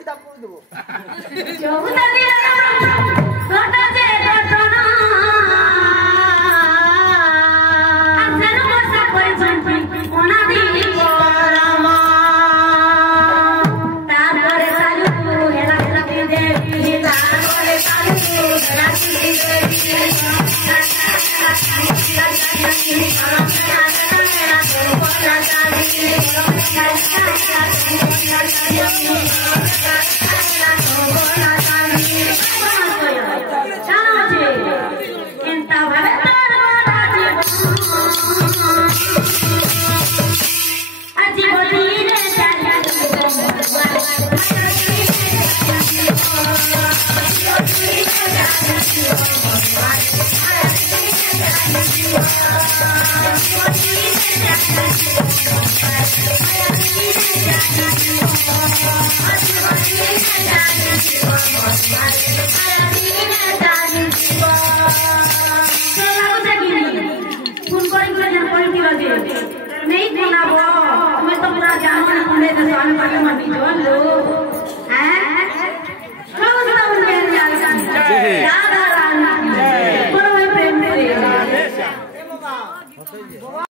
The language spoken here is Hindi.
kita pudu. Jauh tadi kota Jepang. Asal masa koi jumpi, ona di korama. Tabore salu, hela hela pide, tabore salu, hela pide. नहीं बोला वो मैं तो पूरा जानवर को ले तो स्वामी पाटी मत दीजो लो